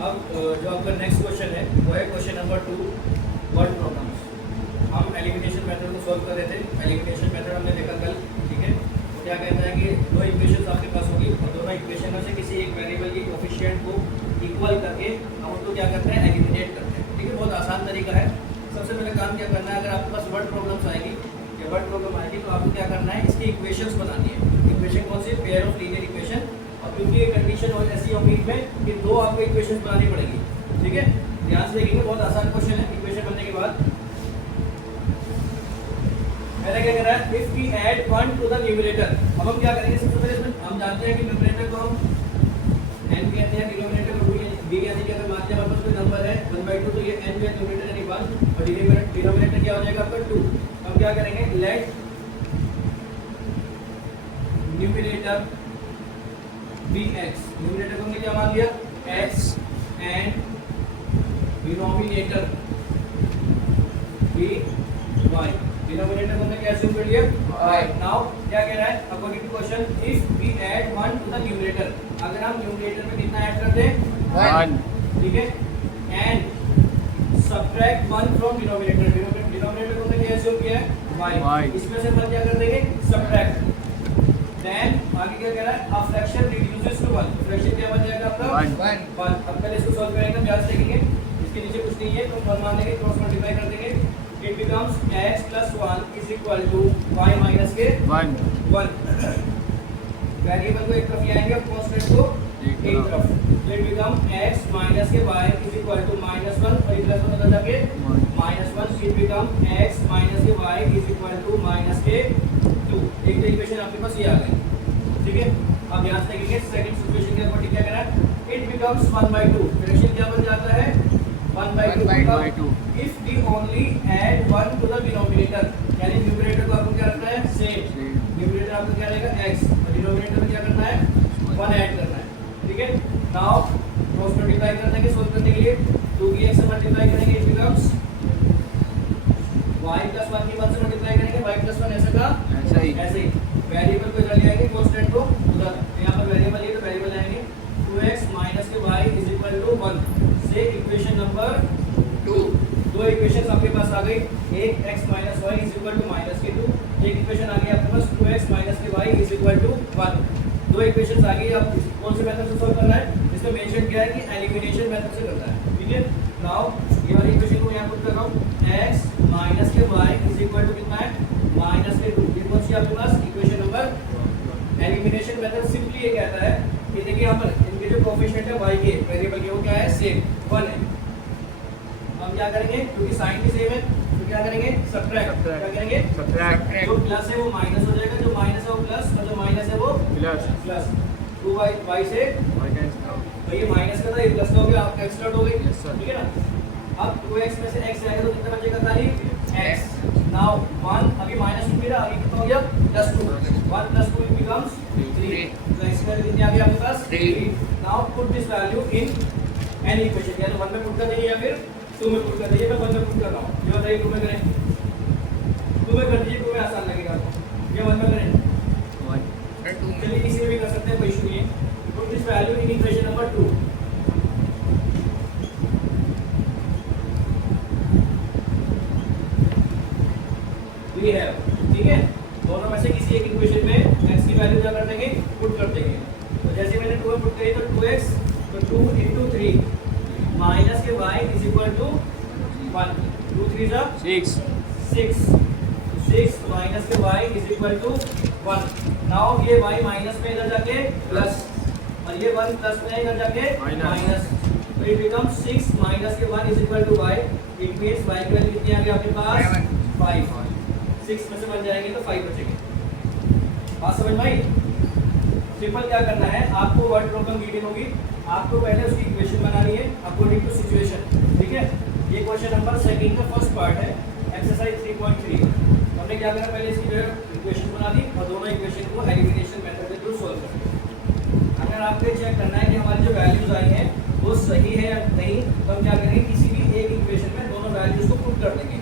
अब जो आपका नेक्स्ट क्वेश्चन है वो है क्वेश्चन नंबर 2, वर्ड प्रॉब्लम्स। हम एलिमिनेशन मेथड को सॉल्व कर रहे थे। एलिमिनेशन मेथड हमने देखा कल, ठीक है। तो क्या कहता है कि दो इक्वेशंस आपके पास होगी और दोनों इक्वेशन में से किसी एक वेरिएबल की कोफिशिएंट को इक्वल करके हम उनको क्या करते हैं, एलिमिनेट करते हैं, ठीक है। बहुत आसान तरीका है। सबसे पहले काम क्या करना है, अगर आपके पास वर्ड प्रॉब्लम्स आएगी या वर्ड प्रॉब्लम आएगी तो आपको क्या करना है, इसकी इक्वेशंस बनानी है। इक्वेशन कौन सी, पेयर ऑफ लीनियर इक्वेशन। और क्योंकि ये कंडीशन और ऐसी होगी में कि दो आपको इक्वेशन बनानी पड़ेगी, ठीक है। ध्यान से देखेंगे, बहुत आसान क्वेश्चन है। इक्वेशन बनने के बाद पहले क्या कर रहा है, if we add 1 to the numerator. अब हम क्या करेंगे, सबसे पहले इसमें हम जानते हैं कि न्यूमरेटर को हम n कहते हैं, डिनोमिनेटर को b कहते हैं। कि अगर मान लिया हमारे पास कोई नंबर है 1/2 तो ये n है, न्यूमरेटर यानी 1 और डिनोमिनेटर क्या हो जाएगा आपका 2। हम क्या करेंगे, let numerator be x। Numerator को हमने क्या मान लिया, x and denominator be y। Denominator को हमने क्या अज्यूम कर लिया, y। नाउ क्या कह रहा है, according to question, if we add 1 to the numerator. अगर हम न्यूमरेटर में कितना ऐड करते हैं, 1, ठीक है, and subtract 1 from denominator. Denominator को हमने क्या अज्यूम किया है, y। इसमें से 1 क्या कर देंगे, सबट्रैक्ट। देन आगे क्या कह रहा है, a fraction reduces to 1। Fraction क्या बन जाएगा आपका 1। अब पहले इसको सॉल्व करेंगे, ध्यान से देखेंगे। इसके नीचे कुछ नहीं है तो 1 मान लेंगे, क्रॉस मल्टीप्लाई कर देंगे। It becomes x plus 1 is equal to y minus के 1। वेरिएबल को एक तरफ ले आएंगे और कांस्टेंट को एक तरफ। तो इट बिकम x minus के y is equal to -1 और ये प्लस 1 उधर जाके -1। इट बिकम x minus के y is equal to -2। एक तो इक्वेशन आपके पास ये आ गई, ठीक है। अब यहाँ से देखेंगे सेकंड सिचुएशन के अकॉर्डिंग क्या करा, इट बिकम्स 1/2। फ्रैक्शन क्या बन जाता है, 1/2। If we only add 1 to the denominator, यानी न्यूमरेटर को आपको क्या रखना है, सेम। न्यूमरेटर आपको क्या रहेगा, x और डिनोमिनेटर में क्या करना है, 1 ऐड करना है, ठीक है। नाउ क्रॉस मल्टीप्लाई कर देंगे सोल्व करने के लिए। 2 की x से मल्टीप्लाई करेंगे, इट बिकम्स y plus 1 की 1 से मल्टीप्लाई करेंगे, y plus 1 ऐसे का ऐसे ही। वेरिएबल को इधर ले आएंगे, कांस्टेंट को उधर। यहाँ पर वेरिएबल है तो वेरिएबल आएंगे 2x minus के y is equal to 1 से इक्वेशन नंबर 2। दो इक्वेशंस आपके पास आ गई, एक x minus y is equal to -2। एक इक्वेशन आ गई आपके पास 2x minus के y is equal to 1। दो इक्वेशंस आ गई। अब कौन से मेथड से सॉल्व करना है, इसमें मेंशन किया है कि एलिमिनेशन मेथड से करना है, ठीक है। नाउ ये वाली इक्वेशन को यहाँ पुट कर रहा हूँ, x minus के y is equal to कितना है, -2। ये कौन सी आपके पास equation number. Elimination method simply ये कहता है कि देखिए यहाँ पर इनके जो कोएफिशिएंट है y के वेरिएबल के वो क्या है, सेम 1 है। हम क्या करेंगे, क्योंकि साइन भी सेम है तो क्या करेंगे, सब्ट्रैक्ट। क्या करेंगे, सब्ट्रैक्ट। जो प्लस है वो माइनस हो जाएगा, जो माइनस है वो प्लस और जो माइनस है वो प्लस। 2y से तो ये माइनस का था, ये प्लस का हो गया, आपका एक्स्ट्रा हो गई, ठीक है ना। अब 2x में से x जाएगा तो कितना बचेगा, खाली x। नाउ 1 अभी -2 मेरा आगे कितना हो गया, +2। 1 + 2 becomes 3। तो x का कितनी आ गया आपके पास, 3। Now put this value in any equation, या तो 1 में पुट कर देंगे या फिर 2 में पुट कर दीजिए। मैं 1 में पुट कर रहा हूँ, ये बताइए 2 में करें, 2 में कर दीजिए, 2 में आसान लगेगा आपको। ये 1 में करें, चलिए इसी में भी कर सकते हैं, कोई इशू नहीं है। Put this value in equation number 2। We have, ठीक है। दोनों में से किसी एक इक्वेशन में x की वैल्यू क्या कर देंगे, पुट कर देंगे। तो जैसे मैंने 2 में पुट करी तो 2x तो 2 * 3 माइनस के y इज इक्वल टू 1। 2 3 जा 6 माइनस के y is equal to 1। Now ये y माइनस में इधर जाके प्लस और ये 1 प्लस में इधर जाके माइनस। तो इट बिकम्स 6 माइनस के 1 is equal to y। It means y की वैल्यू कितनी आ गई आपके पास, 5। 6 में से बन जाएंगे तो 5 बचेंगे। बात समझ में आई। सिंपल क्या करना है, आपको वर्ड प्रॉब्लम गिवन होगी, आपको पहले उसकी इक्वेशन बनानी है अकॉर्डिंग टू सिचुएशन, ठीक है। ये क्वेश्चन नंबर 2 का फर्स्ट पार्ट है, एक्सरसाइज 3.3। हमने क्या करा, पहले इसकी जो है इक्वेशन बना दी और दोनों इक्वेशन को एलिमिनेशन मेथड के थ्रू सॉल्व कर दिया। अगर आपको चेक करना है कि हमारी जो वैल्यूज आई हैं वो सही है या नहीं, तो हम क्या करेंगे, किसी भी एक इक्वेशन में दोनों वैल्यूज को पुट कर देंगे।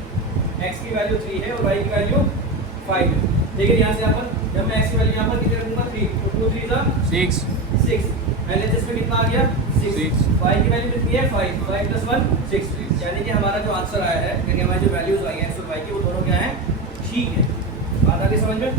x की वैल्यू 3 है और y की वैल्यू 5 है। देखिए यहाँ से यहाँ पर जब मैं x की वैल्यू यहाँ पर कितनी रखूंगा, 3, तो 2 3 6। एलएचएस में कितना आ गया 6, y की वैल्यू कितनी है 5, 5 + 1 6, यानी कि हमारा जो आंसर आया है, यानी हमारी जो वैल्यूज आई हैं x और y की, वो दोनों क्या हैं, ठीक है। बात आ गई समझ में?